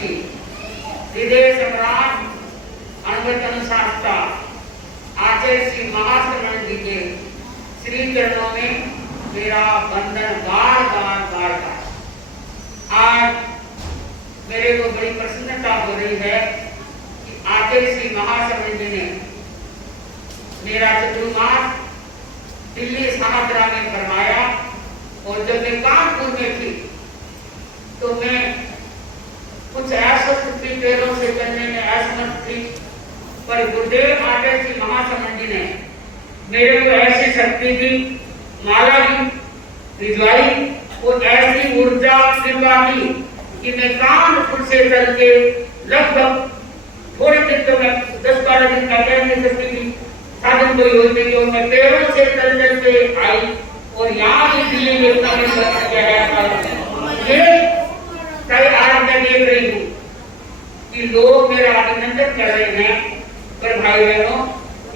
तपस्वी हृदय सम्राट अनवतन शास्त्रा आचार्य श्री महासमण जी के श्री चरणों में मेरा बंधन बार बार बार बार। आज मेरे को बड़ी प्रसन्नता हो रही है कि आचार्य श्री महासमण जी ने मेरा चतुर्मास दिल्ली साहबरा में फरमाया। और जब मैं कानपुर में थी तो मैं कुछ अस्वस्थ थी, पैरों से चलने में असमर्थ थी, पर गुरुदेव आचार्य श्री महासमण जी ने मेरे को ऐसी शक्ति दी, माला दी, भिजवाई और ऐसी ऊर्जा कृपा की कि मैं कानपुर से चल के लगभग थोड़े दिन तो मैं 10-12 दिन का कह नहीं सकती थी, साधन कोई होती थी, और मैं पैरों से चल के आई और यहाँ भी दिल्ली में आज मैं देख रही हूँ कि लोग मेरा अभिनंदन कर रहे हैं। पर भाई बहनों,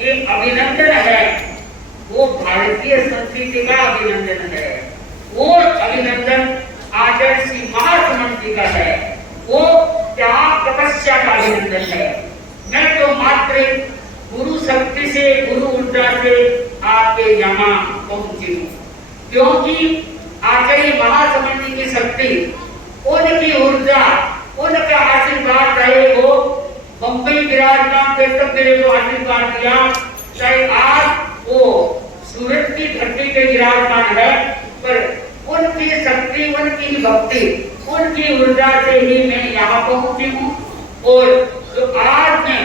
ये अभिनंदन है वो भारतीय संस्कृति का अभिनंदन है, वो अभिनंदन आचार्य श्री महासमण जी का है, वो त्याग तपस्या का अभिनंदन है। मैं तो मात्र गुरु शक्ति से, गुरु ऊर्जा से आपके यहाँ पहुंची हूँ, क्योंकि आचार्य महासमण जी की शक्ति, उनकी ऊर्जा, उनका आशीर्वाद रहे। वो बम्बई विराजमान थे तब मेरे को आशीर्वाद दिया, चाहे आज वो सूरत की धरती पे विराजमान है, पर उनकी शक्ति, उनकी भक्ति, उनकी ऊर्जा से ही मैं यहाँ पहुंची हूँ। और जो आज मैं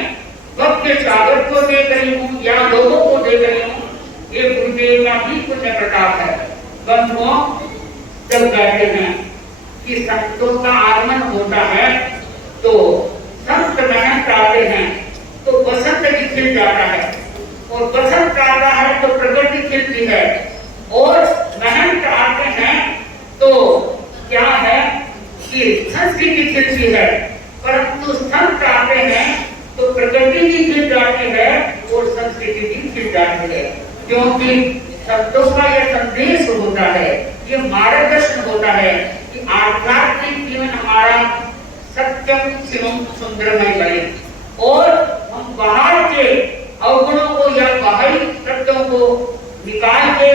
भक्ति स्वागत को देख रही हूँ या लोगों को देख रही हूँ, ये गुरुदेव का भी पुण्य प्रताप है। बंधुओं, जब कहते हैं कि संतों का आगमन होता है तो संत महंत आते हैं तो बसंत भी खिल जाता है, और बसंत आता है तो प्रकृति खिलती है, और महंत आते हैं तो क्या है कि संस्कृति खिलती है। परंतु संत आते हैं तो प्रकृति भी खिल जाती है और संस्कृति भी खिल जाती है, क्योंकि संतों का यह संदेश होता है, ये मार्गदर्शन होता है कि आध्यात्मिक जीवन हमारा सत्यम शिवम सुंदरमय बने, और हम बाहर के अवगुणों को या बाहरी तत्वों को निकाल के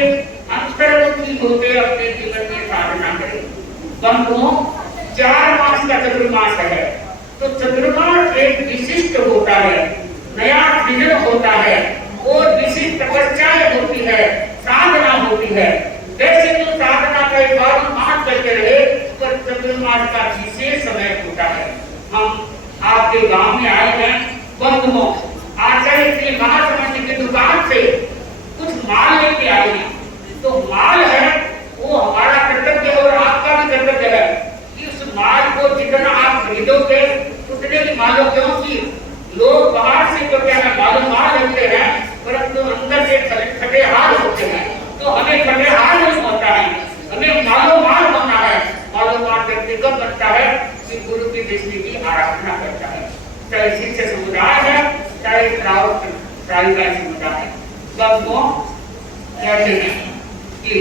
अंतर्मुखी होते अपने जीवन में साधना करें। बंधुओं, 4 मास का चतुर्मास है, तो चतुर्मास एक विशिष्ट होता है, नया सृजन होता है, और विशिष्ट तपस्याएं होती है, साधना होती है। वैसे तो साधना का एक बार मास करते रहे, पर चतुर्मास का विशेष समय होता है। हम आपके गांव में आए हैं बंधुओं, आचार्य श्री महासमण जी की दुकान से कुछ माल लेके आए हैं, तो माल है वो हमारा कर्तव्य और आपका भी कर्तव्य है कि उस माल को जितना आप खरीदोगे उतने की मालो, क्योंकि लोग बाहर से तो क्या है माल लेते हैं, परंतु अंदर से खटे हाल होते हैं। तो हमें खटे हाल नहीं होता है, हमें मालो माल होना है। मालो माल व्यक्ति कब बनता है कि गुरु की दृष्टि की आराधना करता है, चाहे शिष्य समुदाय है, चाहे श्रावक समुदाय है। बंधुओं, कहते हैं कि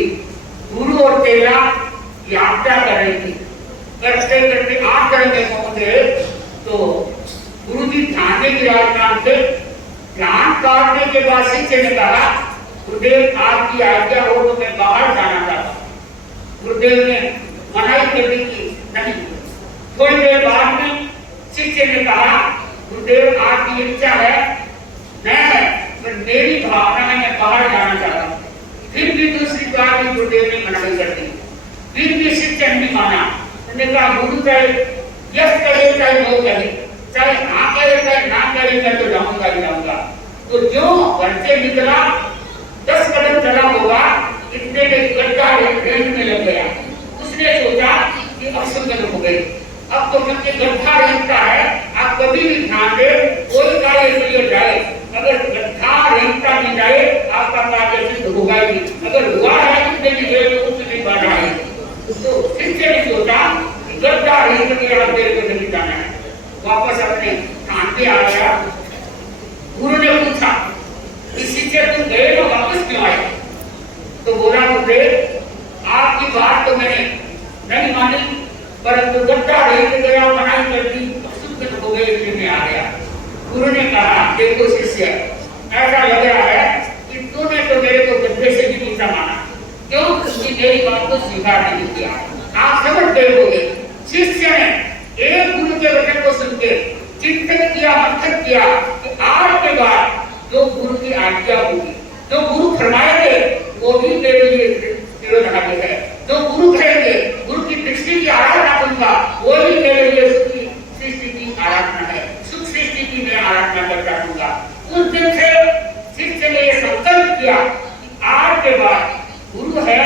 गुरु और चेला यात्रा कर रही थी, करते करते आश्रम में पहुंचे तो गुरु जी ध्यान में विराजमान थे। ध्यान काटने के बाद शिष्य ने कहा, गुरुदेव आपकी आज्ञा हो तो मैं बाहर जाना चाहता। गुरुदेव ने मनाई कर दी कि नहीं। थोड़ी देर बाद में शिष्य ने कहा, गुरुदेव आपकी इच्छा है, मैं पर मेरी भावना है मैं बाहर जाना चाहता हूँ। फिर भी दूसरी बार भी गुरुदेव ने मनाई कर दी, फिर भी शिष्य नहीं माना। उन्होंने कहा, गुरु चाहे यस करे चाहे नो करे, चाहे हाँ करे चाहे ना करे, मैं तो जाऊंगा ही जाऊंगा। तो जो घर से निकला 10 कदम चला होगा, इतने में गड्ढा रेत में लग गया। उसने सोचा कि अब सुंदर हो गई, अब तो क्योंकि गड्ढा रेंगता है, आप कभी भी ध्यान दे, कोई कार्य के लिए जाए, अगर गड्ढा रेंगता नहीं जाए आपका कार्य सिद्ध होगा ही। अगर हुआ है कितने भी देर में कुछ नहीं बढ़ा है, तो शिष्य ने सोचा कि गड्ढा रेंग के आप देर को नहीं जाना है, वापस अपने स्थान पे आ गया। गुरु ने पूछा, इस शिष्य तुम गए तो वापस क्यों आए? तो बोला, गुरुदेव आपकी बात तो मैंने नहीं मानी, परंतु गड्ढा रेंग गया, मनाई कर दी, गुरु ने कहा, देखो शिष्य, ऐसा लग रहा है कि तूने तो मेरे को गड्ढे से भी नीचा माना, क्यों? कि मेरी बात को स्वीकार नहीं किया। आप समझ गए होंगे, शिष्य ने एक गुरु के वचन को सुन के चिंतन किया, मंथन किया कि आज के बाद जो गुरु की आज्ञा होगी, जो गुरु फरमाएंगे वो भी मेरे लिए तिरोधार्य है, जो गुरु कहेंगे, गुरु की दृष्टि की आराधना करूंगा, वो ही मेरे लिए सृष्टि की आराधना है, सुख सृष्टि की मैं आराधना करता रहूंगा। उस दिन से शिष्य ने यह संकल्प किया कि आज के बाद गुरु है,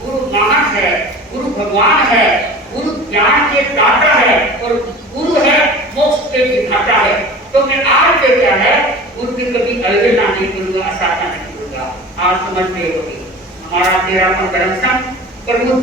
गुरु महान है, गुरु भगवान है, गुरु ज्ञान के दाता है और गुरु है मोक्ष के विधाता है। तो मैं आज से क्या है, गुरु की कभी अवहेलना नहीं करूंगा, असाधना नहीं करूंगा। आप समझते हो कि हमारा 13वां धर्म संघ प्रमुख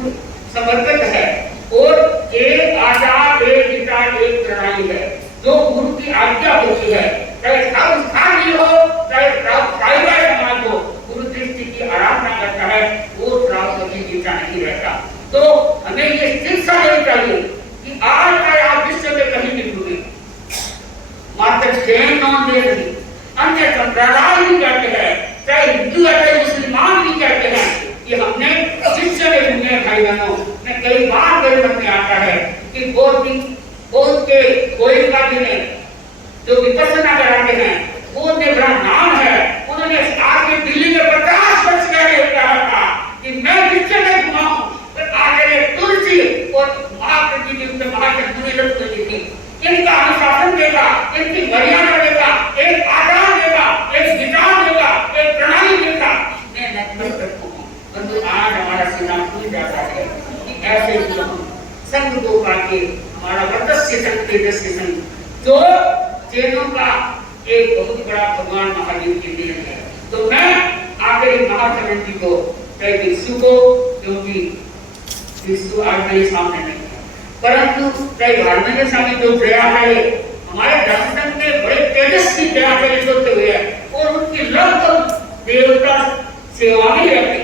समर्पित है और एक आचार, एक विचार, एक प्रणाली है। जो गुरु की आज्ञा होती है, चाहे स्थान हो, चाहे समाज हो, गुरु दृष्टि की आराधना करता है, वो श्राप कभी जीता नहीं रहता। तो हमें ये शिक्षा देनी चाहिए कि आज का आप विश्व में कहीं भी ढूंढे, मात्र जैन नॉन जैन नहीं, अन्य संप्रदाय भी कहते हैं, चाहे हिंदू है चाहे मुसलमान भी कहते हैं कि हमने शिष्य में ढूंढे। भाई बहनों, मैं कई बार मेरे मन में आता है कि कोई का भी ने जो विपස්සना कराते हैं, वो बड़ा नाम है, उन्होंने आज में दिल्ली में 50 वर्ष पहले कहा था कि मैं शिष्य में घुमाऊं, पर आगे तुलसी और महाप्रति जी महाजन थी, इनका अनुशासन देगा, इनकी मर्यादा देगा, एक आचार देगा, एक विचार देगा, एक प्रणाली देगा, मैं नतमस्तक रखूंगा। परंतु आज हमारा सिद्धांत भूल जाता है कि ऐसे संघ को पाके हमारा वर्चस्व संघ, तेजस्वी संघ, जो जैनों का एक बहुत बड़ा भगवान महादेव की देन है। तो मैं आखिरी महाचरण जी को, चाहे भिक्षु को, क्योंकि भिक्षु आज मेरे सामने नहीं है, परंतु चाहे भारत स्वामी जो दया है, हमारे धर्म संघ में बड़े तेजस्वी दया चरित होते हुए और उनकी लगभग देवता सेवा में रहते,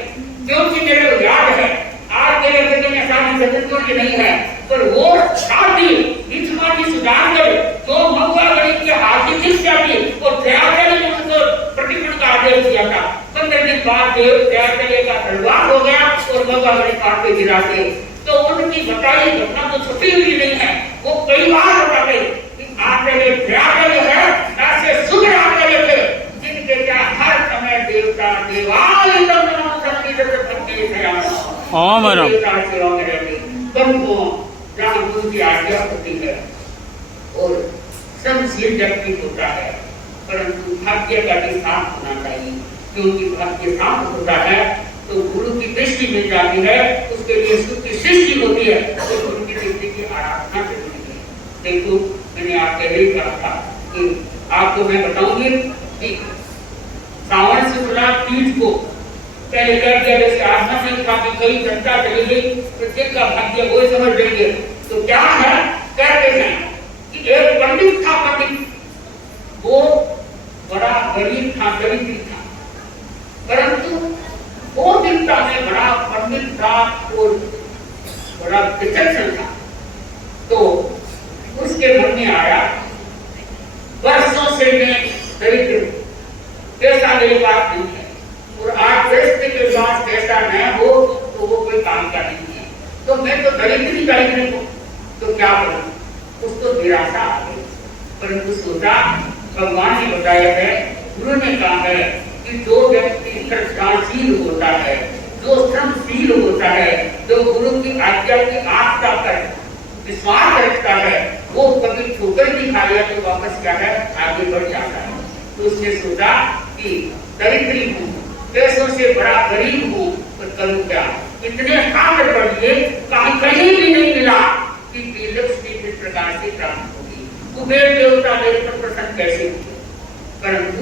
क्योंकि मेरे को याद है, आज मेरे बेटे में शादी सदस्यों की नहीं है, पर वो शादी निष्माती सुधार कर जो मौका गणित के हाथी शिक्षा की और दयाचर्य ने उनको प्रतिक्रमण का आदेश दिया था। 15 दिन बाद देव दयाचर्य का तलवार हो गया और मौका गणित काट के गिरा के। तो उनकी बताई घटना तो छुपी हुई नहीं है, वो कई बार बता गए कि आचर्य दयाचर्य है, ऐसे शुद्ध आचर्य थे जिनके क्या हर समय देवता देवाल गुरु की आज्ञा होती है और संशील व्यक्ति होता है, परंतु भाग्य का भी साथ होना चाहिए, क्योंकि भाग्य साथ होता है तो गुरु की दृष्टि मिल जाती है, उसके लिए सुख की सृष्टि होती है, तो गुरु की दृष्टि की आराधना करनी है। देखो, मैंने आपके लिए कहा था कि आपको मैं बताऊंगी कि सावन शुक्ला तीज को पहले कर दिया, जैसे आत्मा से काफी कई चर्चा चली गई, प्रत्येक का भाग्य वो समझ लेंगे। तो क्या है, कहते हैं कि एक पंडित था, पंडित वो बड़ा गरीब था, गरीबी था, परंतु वो दिनता में बड़ा पंडित था और बड़ा विचक्षण था। तो उसके मन में आया, वर्षों से मैं दरिद्र, पैसा मेरे पास नहीं है, और आज पैसे के पास पैसा न हो तो वो कोई काम का नहीं है, तो मैं तो दरिद्र हूँ, तो क्या करूं? उसको निराशा आ गई, परंतु सोचा भगवान ने बताया है, गुरु ने कहा है कि जो व्यक्ति श्रद्धाशील होता है, जो श्रमशील होता है, जो गुरु की आज्ञा की आस्था पर विश्वास रखता है, वो कभी ठोकर भी खा लिया तो वापस क्या है, आगे बढ़ जाता है। तो उसने सोचा कि दरिद्री हूँ, पैसों से बड़ा गरीब हूँ, तो करूँ क्या? इतने शास्त्र पढ़िए, कहीं भी नहीं मिला कि लक्ष्मी किस प्रकार से प्राप्त होगी, कुबेर देवता मेरे पर प्रसन्न कैसे हुए, परंतु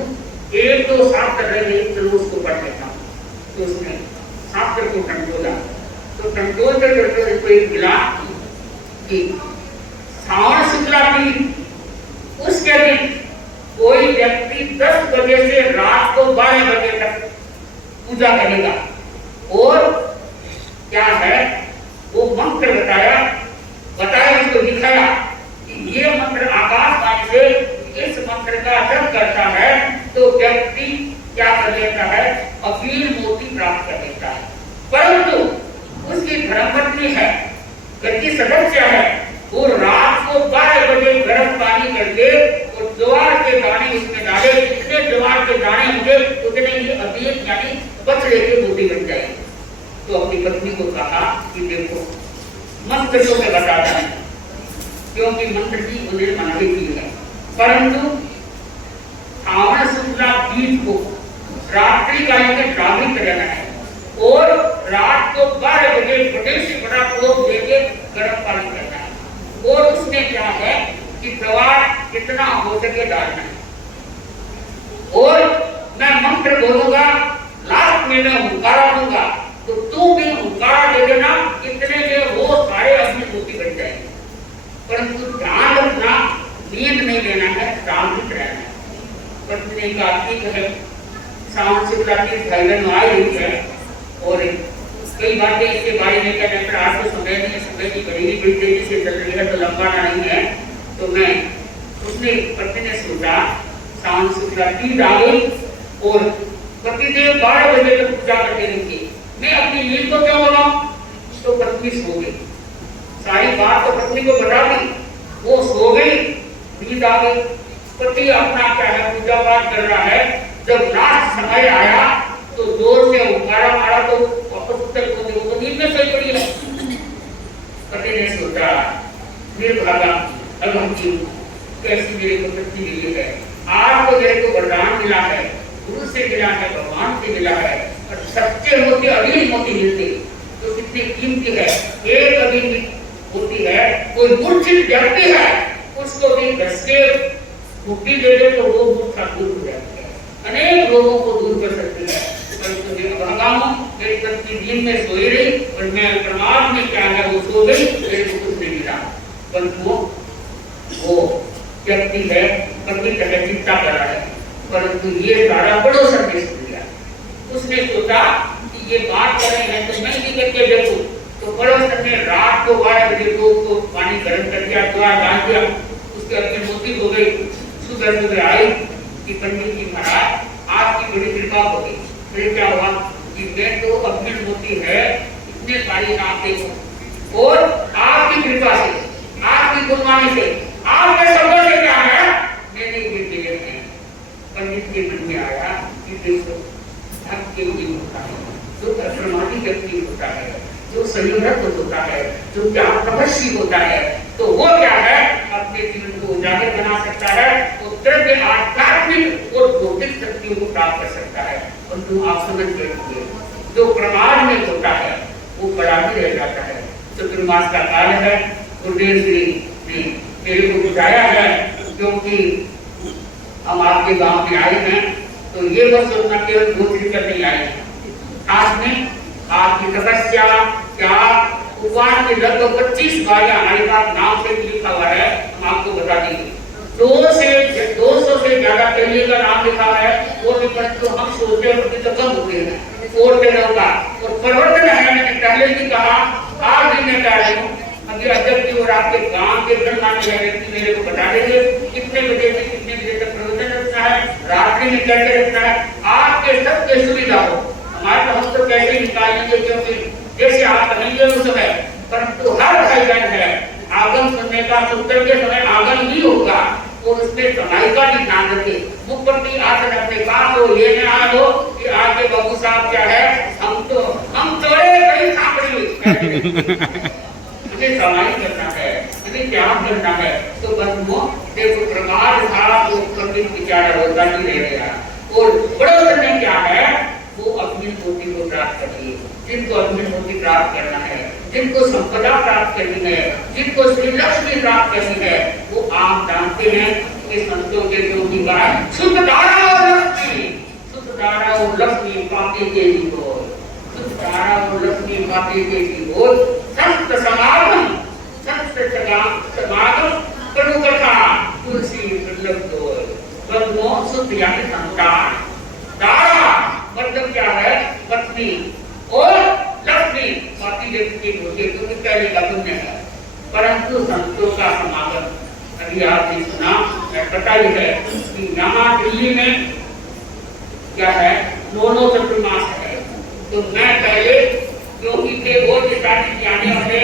एक दो शास्त्र रहे तो उसको पढ़ लेता हूँ। तो उसने शास्त्र को टंटोला, तो टंटोल करते उसको एक मिला कि सावन शुक्ला की उसके दिन कोई व्यक्ति 10 बजे से रात को 12 बजे तक पूजा करेगा, और क्या है वो मंत्र बताया उसको दिखाया कि ये मंत्र आकाशवाणी से इस मंत्र मंत्र का जप करता है तो व्यक्ति क्या कर लेता है, अखिल मोती प्राप्त कर लेता है। परंतु उसकी धर्मपत्नी है, घर की सदस्य है, वो रात को 12 बजे गर्म पानी करके और ज्वार के दाने उसमें डाले, जितने ज्वार के दाने होंगे उतने ही अबीर यानी बछड़े के मोती बन जाएंगे। तो अपनी पत्नी को कहा कि देखो मंत्र तो मैं बताता है, क्योंकि मंत्र की उन्हें मनाही की है, परंतु श्रावण शुक्ला बीज को रात्रि काल में जागृत रहना है और रात को 12 बजे बड़े से बड़ा लोग देके गर्म पानी करना है। और उसमें क्या है कि दवा कितना हो सके डालना है। और मैं मंत्र बोलूंगा, लास्ट में मैं हुंकारा दूंगा, तो तू भी हुंकारा दे देना, इतने में वो सारे अपनी मोती बन जाएंगे। परंतु ध्यान रखना, नींद नहीं लेना है, शांत रहना है। पत्नी का ठीक है, सावन शुक्ला की भाईबहन आई हुई है और कई बातें इसके बारे में क्या डॉक्टर आज तो समय नहीं, समय की घड़ी भी तेजी से चल रही है तो लंबाना नहीं है। तो मैं उसने पत्नी ने सोचा सावन शुक्ला की डाली और पतिदेव 12 बजे तक पूजा करते रहेंगे, मैं अपनी नींद को क्यों बनाऊं। तो पत्नी सो गई, सारी बात तो पत्नी को बता दी, वो सो गई, नींद आ गई। पति अपना क्या है पूजा पाठ कर रहा है, जब लास्ट समय आया तो जोर से हुंकारा मारा तो वापस उत्तर को देखो तो नींद में सही पड़ी है। पति ने सोचा निर्भागा अब हम कैसी मेरे को पत्नी मिली है, आज तो मेरे को वरदान मिला है, गुरु से मिला है, भगवान से मिला है, और सच्चे मोती अभी मोती मिलते तो कितनी कीमती है। एक अभी होती है, कोई मूर्छित व्यक्ति है उसको भी घस के मुक्ति दे दे तो वो मूर्छा दूर हो जाती है, अनेक रोगों को दूर कर सकती है। मेरी पत्नी नींद में सोई रही और मैं प्रमाद में क्या है वो सो गई, मेरे को कुछ नहीं मिला। परंतु वो व्यक्ति है पत्नी का चिंता कर रहा है, परंतु ये सारा पड़ोसन ने सुन लिया। उसने सोचा कि ये बात कर रहे हैं तो मैं भी करके देखूं। तो पड़ोसन ने रात को 12 बजे को उसको पानी गर्म कर दिया, द्वार डाल दिया, उसके अपनी मोती हो गई। सुबह सुबह आई कि पंडित जी महाराज आपकी बड़ी कृपा हो गई। फिर क्या हुआ कि मैं तो अपनी मोती है, इतने सारी आप देखो और आपकी कृपा से, आपकी गुणवाणी से, आपके शब्दों से क्या है मैंने ये दिए हैं। पंडित के मन में आया कि देखो आपके लिए होता है, जो अप्रमाणी व्यक्ति होता है, जो संयमरत होता है, जो क्या तपस्वी होता है, तो वो क्या है अपने जीवन को उजागर बना सकता है, वो द्रव्य आध्यात्मिक और भौतिक शक्तियों को प्राप्त कर सकता है। परंतु आप समझ गए जो प्रमाद में होता है वो बड़ा ही रह जाता है। चतुर्मास का काल है, गुरुदेव श्री ने मेरे को बुझाया है, क्योंकि हम आपके गांव में आए हैं तो ये बस सोचना केवल घोषित करने आए हैं, साथ में आपकी तपस्या क्या उपवास के लगभग 25 बार हमारे पास नाम से लिखा हुआ है, हम आपको बता देंगे। 200 से ज्यादा कलिए का नाम लिखा है, वो भी परंतु हम सोचते हैं तो कम होते हैं और होगा और परिवर्तन है। मैंने पहले भी कहा, आज भी मैं कह रही हूँ, अभी अध्यक्ष जी और आपके गांव के गणमान्य व्यक्ति मेरे को बता देंगे कितने बजे से कितने बजे तक प्रवचन रखना है, रात्रि में कैसे रखना है, आपके सबके सुविधा हो। हमारे हम तो कैसे निकालेंगे, क्योंकि जैसे आप कहेंगे उस समय, परंतु हर भाई बहन है आगम सुनने का, उत्तर के समय आगम ही होगा और उसमें समय का भी ध्यान रखे। मुख्यमंत्री आसन अपने पास हो, ये न आ हो कि आगे बाबू साहब क्या है, हम चोरे कहीं सांपड़ी हमें समाई करना है, हमें त्याग करना है। तो बंधुओं देखो प्रमाद था तो पंडित विचार होता नहीं रहेगा। और बड़ों ने क्या है वो अपनी मोती को प्राप्त करिए, जिनको अपनी मोती प्राप्त करना है, जिनको संपदा प्राप्त करनी है, जिनको श्री लक्ष्मी प्राप्त करनी है, वो आप जानते हैं कि संतों के जो भी बात शुद्ध धारा और लक्ष्मी, शुद्ध धारा और लक्ष्मी पाते के जीवो, शुद्ध धारा और लक्ष्मी पाते के जीवो, संत समागम, संत समागम कनु कथा तुलसी दुर्लभ दोय, बंधुओं शुद्ध यानी संतान, धारा मतलब क्या है पत्नी और लक्ष्मी पति व्यक्ति होते तो पहले का पुण्य है। परंतु संतों का समागम अभी आपने सुना, मैं बताई है कि यहाँ दिल्ली में क्या है, दोनों चतुर्मास है। तो मैं पहले क्योंकि थे वो स्टार्टिंग आने वाले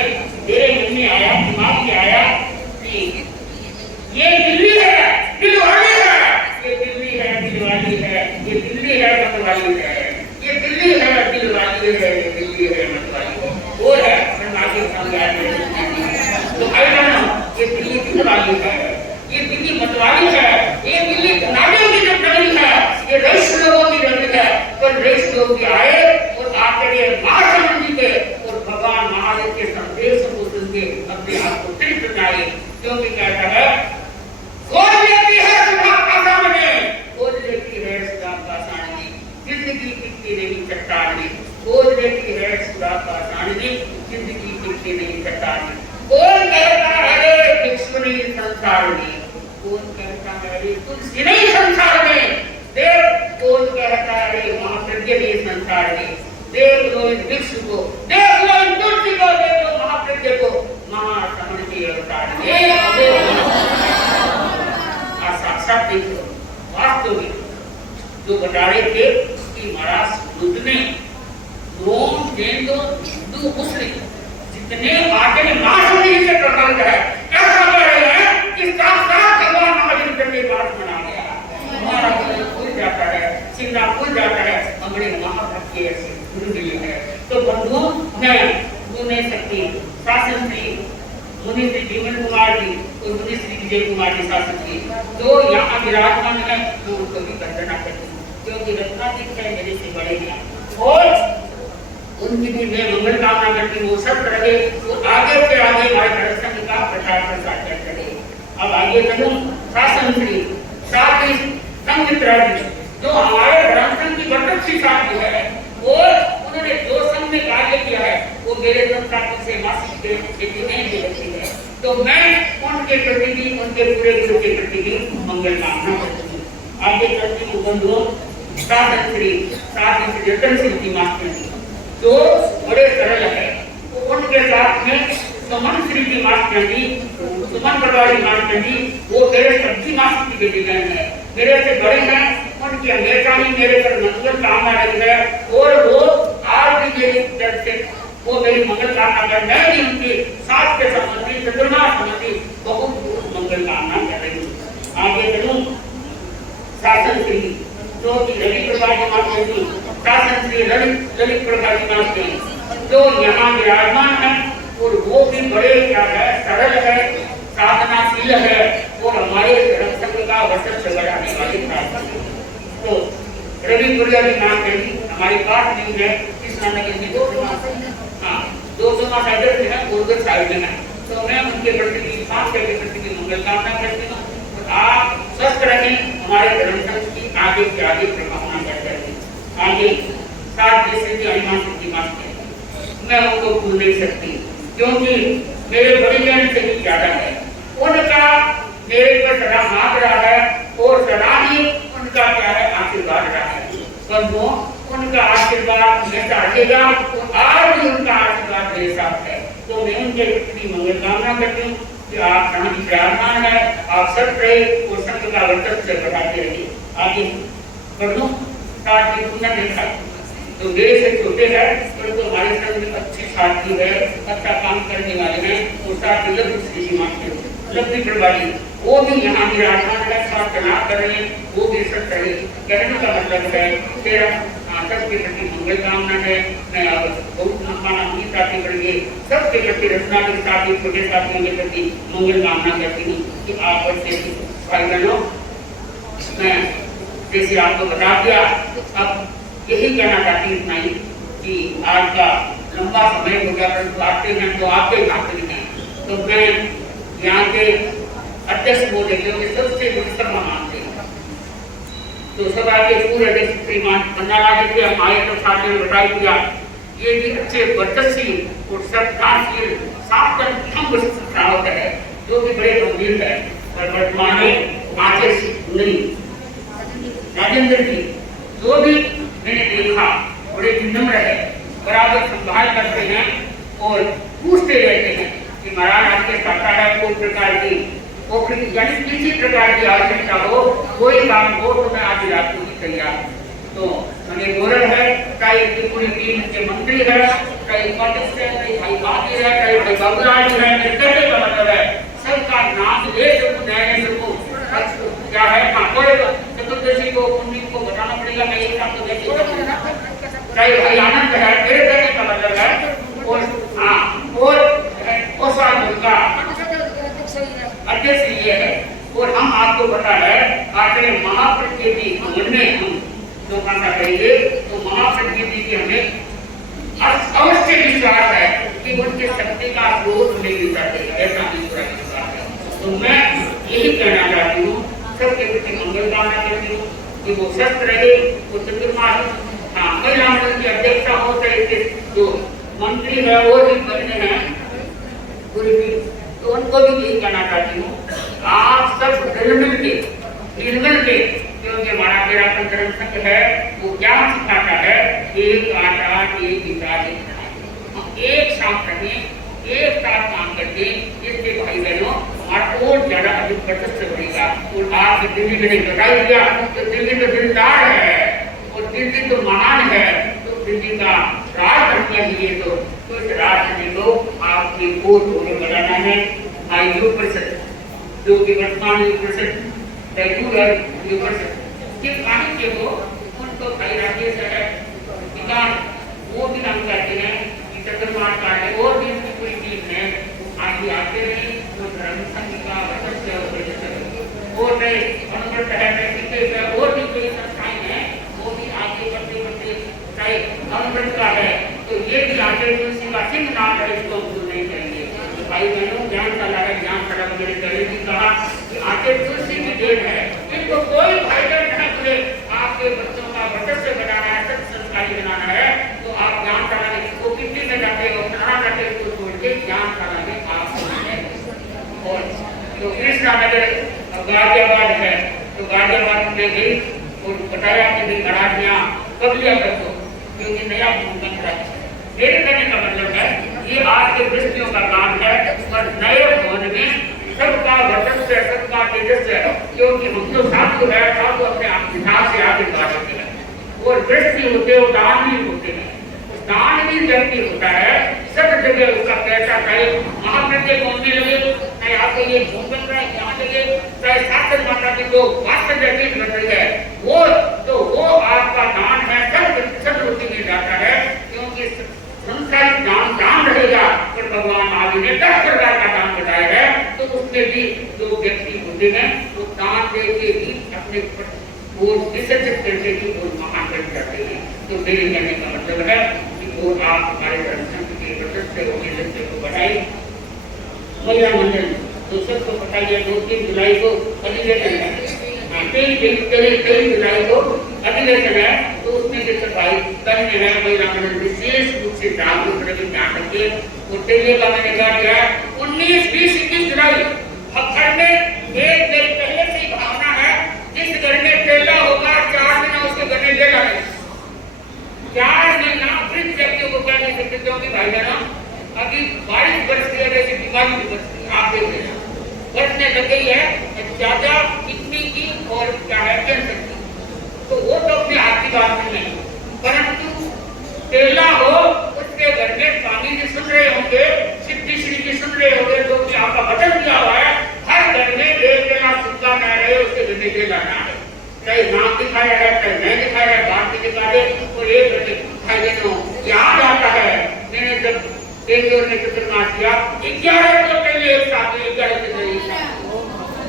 मेरे मन में आया, दिमाग में आया कि ये दिल्ली है, दिलवाली है, ये दिल्ली है, दिलवाली है, ये दिल्ली है, मतवाली है, ये दिल्ली है, दिलवाली है, ये दिल्ली है, मतवाली है, वो है आगे समझा। तो आई डोंट ये दिल्ली दिलवाली है, ये दिल्ली मतवाली है, ये दिल्ली नारियों की लड़ी है, ये रईस लोगों की लड़ी है। पर रईस लोग भी आए और आकर ये भाषण जी के और भगवान महादेव के संदेश को सुन के अपने आप को तृप्त बनाए। क्योंकि कहता है खोज लेती है सुधा का सामने, खोज लेती है सुधा का सामने, जिंदगी कितनी नहीं चट्टानी, खोज लेती है सुधा का सामने, जिंदगी कितनी नहीं चट्टानी। कौन कहता है विश्वनी संसार में, कौन कहता है तुलसी नहीं संसार में, देव कौन कहता है महाप्रज्ञ नहीं संसार में, देख लो इस विश्व को, देख लो इस तुलसी को, देख लो महाप्रज्ञ को, महासमण की अवतार साक्षात देखो। वास्तव में जो बता रहे थे कि महाराज बुद्ध ने रोम गेंदो हिंदू मुस्लिम जितने आगे मासूमी से प्रबंध है, ऐसा कर रहे हैं कि साक्षात भगवान महावीर के पास बना गया। हमारा खुल जाता है, सीधा खुल जाता है, हमारे महाभक्त के ऐसे गुरु मिले हैं। तो बंधु मैं सुने सकती शासन श्री मुनि श्री जीवन कुमार जी और मुनि श्री विजय कुमार जी शासन जी जो यहाँ विराजमान है, तो उनको भी वंदना करती हूँ, क्योंकि रत्नादीप है मेरे से बड़े हैं और उनकी भी मैं मंगल कामना करती हूँ। सब रहे तो आगे से आगे हमारे दर्शन का प्रचार प्रसार करते रहे। अब आगे चलूं शासन श्री साथ ही संघमित्रा जी जो हमारे धर्म संघ की वर्तक्षी साथी है और उन्होंने जो संघ में कार्य किया है वो मेरे संस्थान से मासिक खेती नहीं दे रही है। तो मैं उनके प्रति भी, उनके पूरे गुरु के प्रति भी मंगल कामना करती हूँ। आगे चलती हूँ बंधुओं शासन श्री साथ ही जतन सिंह जी मास्टर जी जो बड़े सरल है, उनके साथ में सुमन श्री जी मास्टर जी, सुमन पटवारी मास्टर जी, वो मेरे सब्जी मास्टर जी के डिजाइन है, मेरे से बड़े हैं, उनकी हमेशा ही मेरे पर मंगल कामना रही है और वो आज भी मेरी तरफ से वो मेरी मंगल कामना कर, मैं भी उनके साथ के संबंधी चतुर्मास संबंधी बहुत मंगल कामना कर रही हूँ। आगे चलूं शासन श्री जो रवि प्रभा जी मास्टर जी, शासन श्री ललित प्रभा जी मास्टर जो यहाँ विराजमान है और वो भी बड़े क्या है, सरल है, साधनाशील है और हमारे धर्म संघ का वर्चस्व बढ़ाने वाले। तो रवि प्रभा जी मास्टर जी हमारे पास नहीं है, इस नाम के दो समाज अध्यक्ष है, उर्दू साहिब में है, तो मैं उनके प्रति के प्रति मंगल कामना करती हूँ। आप स्वस्थ रहें, हमारे धर्म संघ की आगे से आगे प्रभावना करते रहें। आगे साथ जैसे कि हनुमान सिद्धि मास्टर मैं उनको भूल नहीं सकती क्योंकि मेरे बड़ी बहन से भी ज्यादा है, उनका मेरे पर सदा हाथ रहा है और सदा ही उनका क्या है आशीर्वाद रहा है। बंधुओं उनका आशीर्वाद हमेशा रहेगा और आज भी उनका आशीर्वाद मेरे साथ है। तो मैं उनके प्रति मंगल कामना करती हूँ कि आप यहाँ विराजमान है, आप सब रहे और संघ का वर्चस्व बढ़ाते रहिए। आगे बढ़ो साथ ही पुनः देखा तो मेरे से छोटे हैं परंतु तो हमारे संघ में अच्छे साथी है, अच्छा काम करने वाले हैं और साथ ही लक्ष्मी प्रभारी वो भी यहाँ विराजमान है, साथ चुनाव कर रहे हैं, वो भी सब रहे। कहने का मतलब है तेरा सबके प्रति मंगल कामना है। मैं बहुत माना अपनी साथी करेंगे सबके प्रति रचना के साथी छोटे साथियों के प्रति मंगल कामना करती हूँ कि आप बच्चे भाई बहनों मैं जैसे आपको बता दिया, अब यही कहना चाहती हूँ इतना ही कि आज का लंबा समय हो गया परंतु आते हैं तो आपके खातिर हैं। तो मैं यहाँ के अध्यक्ष बोले क्योंकि सबसे बड़ी सभा मानते हैं तो सभा के पूरे अध्यक्ष श्रीमान बंदारा जी के हमारे तो साथ में बताई दिया ये भी अच्छे वर्चस्वी और सत्ताशील शासन श्रावक है जो कि बड़े गंभीर है और वर्तमान में आचार्य सुंदरी राजेंद्र जी जो भी मैंने देखा बड़े विनम्र है, बराबर संभाल करते हैं और पूछते रहते हैं कि महाराज आपके साथ है कोई प्रकार की वो यानी किसी प्रकार की आवश्यकता हो, कोई काम हो तो मैं आधी रात को भी तैयार हूँ। तो मैंने गोरल है, चाहे इनकी पूरी टीम के मंत्री है, चाहे कॉन्टेस्ट है, चाहे भाई बाकी है, चाहे भाई बाबूलाल है, मेरे कहने का मतलब है सबका नाम ले सकूं, नए सबको क्या है चतुर्दशी को पुण्य को बताना पड़ेगा। मैं एक काम तो देखिए चाहे भाई आनंद है, मेरे कहने का मतलब है और हाँ और साल उनका अध्यक्ष ये है। और हम आपको पता है आखिर महाप्रज्ञा भवन में हम जो करना चाहिए तो महाप्रज्ञा जी की हमें अवश्य विश्वास है कि उनकी शक्ति का क्रोध नहीं मिलता है, ऐसा विश्वास है। तो मैं यही कहना चाहती हूँ, सबके प्रति मंगल कामना करती हूँ कि वो स्वस्थ रहे, वो चतुर्मास महिला मंडल की अध्यक्षता हो चाहे जो मंत्री है वो भी बने हैं पूरी टीम, तो उनको भी यही कहना चाहती हूँ आप सब निर्मल के क्योंकि हमारा मेरा पंचरत्न संघ है वो क्या सिखाता है, एक आटा एक विचार एक साथ रहे, एक साथ काम करके इसके भाई बहनों हमारा और ज्यादा अधिक वर्चस्व बढ़ेगा। और आज दिल्ली ने बताई दिया तो दिल्ली तो दिलदार है और दिल्ली तो महान है, तो दिल्ली का राज बनने के लिए तो इस राज्य में लोग आपकी वोट होने बनाना है। आयु परिषद जो कि वर्तमान युग परिषद के कानून के हो उनको भाई राजेश है किसान वो भी नाम करते हैं कि चतुर्मास का है और भी उनकी पूरी टीम है आगे आते रहे तो धर्म संघ का और अनुबंध है और भी कोई संस्थाएं हैं वो भी आगे बढ़ते बढ़ते चाहे अनुबंध का है तो ये भी आगे तुलसी का सिंह नाम है, इसको भूल नहीं चाहिए। भाई बहनों ज्ञान का लाया ज्ञान का मेरे गले जी कहा कि आगे तुलसी की देन है, इनको कोई फायदा न करे। आपके बच्चों का वर्चस्व बनाना है, सत्य संस्कारी बनाना है तो आप ज्ञान का लाने को कितनी में जाते हो खाना जाते को छोड़ के ज्ञान का लाने आप और तो कृष्णा नगर गाजियाबाद है तो गाजियाबाद में गई और बताया कि भाई घराटियां कब लिया करते क्योंकि नया भूमि बन रहा है। मेरे कहने का मतलब है ये आज के दृष्टियों का काम है और नए भवन में सबका वर्चस्व है, सबका तेजस्व है, क्योंकि हम जो साधु है साधु अपने आप विधान से आगे बढ़ सकते हैं और दृष्टि होते हो दान भी होते हैं। दान भी व्यक्ति होता है सब जगह उसका पैसा चाहे महाप्रज्ञा पहुंचने लगे चाहे आपको ये भूमि बन रहा है यहाँ लगे चाहे शास्त्र माता की जो वास्तव जगह बन रही है वो तो वो आपका दान है सब रुचि में जाता है क्योंकि संसारिक दान रहेगा पर भगवान आदि ने 10 प्रकार का दान बताया है तो उसमें भी जो व्यक्ति होते हैं वो दान दे के भी अपने वो विसर्जित करके भी वो महान बन जाते हैं। तो मेरे कहने का मतलब है कि वो आप हमारे धर्म संघ के वर्चस्व होने लक्ष्य को बढ़ाए। महिला मंडल तो सबको पता है 2-3 जुलाई को अधिवेशन है, 23 जुलाई को अधिवेशन है तो उसमें जैसे भाई बहन है महिला मंडल विशेष रूप से जागरूक रहे क्या करके वो टेले का मैंने कहा गया 19, 20, 21 जुलाई घर में एक दिन पहले से ही भावना है जिस घर में टेला होगा 4 महीना उसके घर में लेगा 4 महीना वृद्ध व्यक्तियों को क्या नहीं सकते क्योंकि भाई बहनों अभी 22 वर्ष की जैसे बीमारी की वर्ष आप देख रहे हैं बढ़ने लग गई है ज्यादा किडनी की और क्या है कैंसर की, तो वो तो अपने हाथ की बात नहीं है परंतु टेला हो उसके घर में स्वामी जी सुन रहे होंगे, सिद्धि श्री जी सुन रहे होंगे जो कि आपका वचन दिया हुआ है हर घर में एक टेला सुनता कह रहे उसके घर में टेला ना है चाहे नाम दिखाया है चाहे नहीं दिखाया है बात भी दिखा दे और एक भाई बहनों याद आता है मैंने जब एक ने चतुर्मास किया 11 तो पहले एक साथ 11 से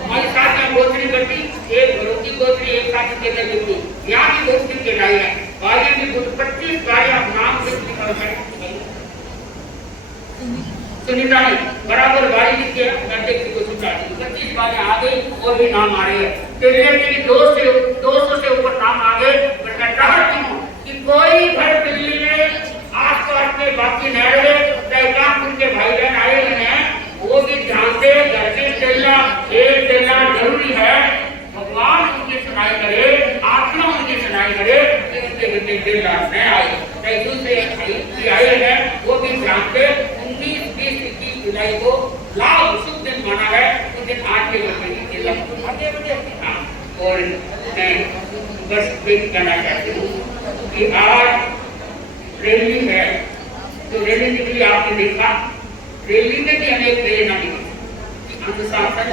हमारी साथ में गोत्री करती एक घरों की गोत्री एक साथ केले देती यहाँ की गोत्री के लाई है बारी की 25 बारी आप नाम से सुनीता ने बराबर बारी लिख के अध्यक्ष को सुनता 25 बारी आ गई और भी नाम आ रहे हैं केले के 200 से ऊपर नाम आ गए। मैं चाहती हूँ कि कोई घर दिल्ली में आस-पास में बाकी न रहे चाहे कानपुर के भाई बहन आए हुए हैं वो भी ध्यान से घर से चलना एक चलना जरूरी है। भगवान उनकी सुनाई करे आत्मा उनकी सुनाई करे उनके बच्चे चलना न आए चाहे दूसरे आए हैं वो भी ध्यान से 19, 20, 21 जुलाई को लाभ शुभ दिन माना है दिन 8 बजे हाँ, और मैं बस एक कहना चाहती हूँ कि आज रैली है, तो रैली के लिए आपने देखा, रैली में भी हमें प्रेरणा मिली। अनुशासन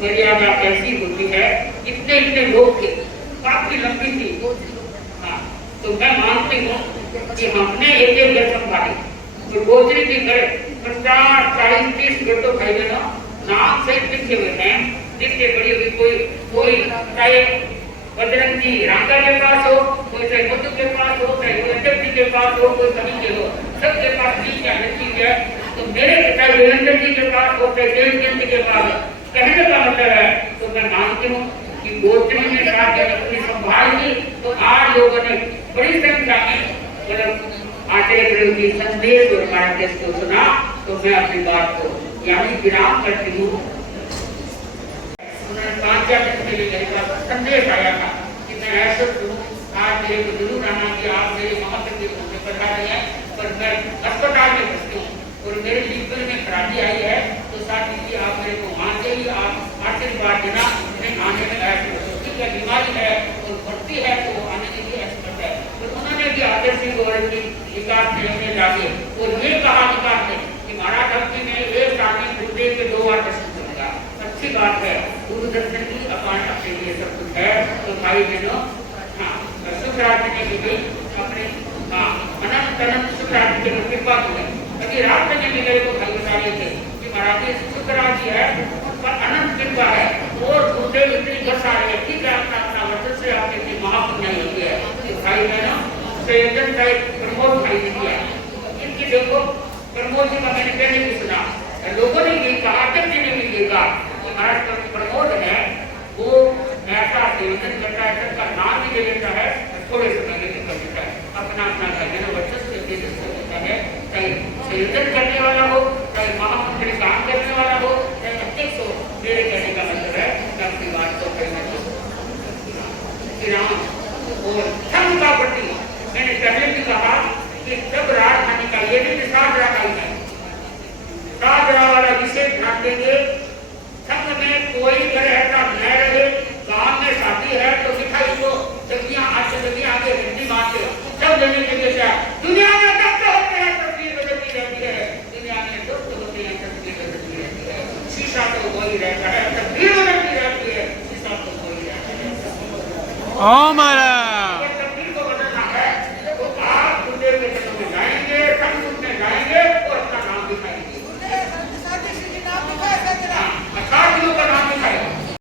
मर्यादा कैसी होती है, इतने इतने लोग थे, काफी लंबी थी। हाँ, तो मैं मानती हूँ कि हमने एक घर संभाली, तो गोत्री की घर 50, 40, 30 घर तो भाई बहनों नाम से लिखे हुए हैं, जिसके बड़ी हुई कोई चाहे बजरंग जी रांगा के पास हो, कोई चाहे बुद्ध के पास हो, चाहे कोई अध्यक्ष जी के पास हो, कोई कभी के हो, सबके पास चीज क्या चीज है। तो मेरे चाहे वीरेंद्र जी के पास हो, चाहे देवचंद जी के पास, कहने का मतलब है, तो मैं मानती हूँ कि गोत्री ने राज्य अपनी संभाल ली, तो आज लोगों ने बड़ी संख्या में मतलब आचार्य की संदेश और मार्गदर्शन को सुना। तो मैं अपनी बात को यानी विराम करती हूँ। उन्होंने 5 दिन के लिए मेरे पास संदेश आया था कि मैं ऐसा करूँ, आज मेरे को जरूर आना कि आप मेरे महत्व के रूप में बता रहे हैं, पर मैं अस्पताल में भर्ती हूँ और मेरे लीवर में खराबी आई है, तो साथ ही आप मेरे को मान के ही आप आशीर्वाद देना, आने में ऐसी बीमारी है और भर्ती है तो आने के लिए एक्सपर्ट है। तो उन्होंने भी आदर्श सिंह गौरव की विकास में जाके और ये कहा विकास है कि महाराज हफ्ते में एक साल में गुरुदेव के 2 बार दर्शन करूंगा। अच्छी बात है, गुरु दर्शन की अपार अपने लिए सब कुछ है। तो भाई बहनों, हाँ, सुखराज ने भी गई अपने अनंत अनंत सुखराज की कृपा की। अभी रात में मेरे को भाई बता रहे थे कि महाराज सुखराज जी है पर अनंत कृपा है और गुरुदेव इतनी बसा रहे हैं, ठीक है, अपना वचन से आपकी महापुण्य होती है। भाई बहनों, संयोजन का प्रमोद भाई ने दिया, इनकी देखो प्रमोद जी का मैंने पहले भी सुना, लोगों ने ये कहा, अध्यक्ष जी ने भी ये कहा कि महाराज प्रमोद है वो ऐसा संयोजन करता है, सबका नाम भी ले लेता है, थोड़े समय में कर देता है, अपना अपना वचन से देता है। चाहे संयोजन करने वाला हो, चाहे महामंत्री काम करने वाला हो, चाहे अध्यक्ष हो, मेरे कहने का मतलब है अपनी बात को करना चाहिए। और धर्म का प्रति मैंने पहले भी कहा कि जब राजधानी का ये भी साझरा है, साझरा वाला विशेष ध्यान देंगे। संघ में कोई घर ऐसा न रहे, गांव में शादी है तो मिठाई को जगियां आगे हिंदी मारते सब लेने के लिए जाए। दुनिया में दुख होते हैं, तस्वीर बदलती रहती है, दुनिया में दुख होते हैं, तस्वीर बदलती रहती है। शीशा तो वही रहता है, तस्वीर बदलती रहती है, शीशा तो वही रहता है।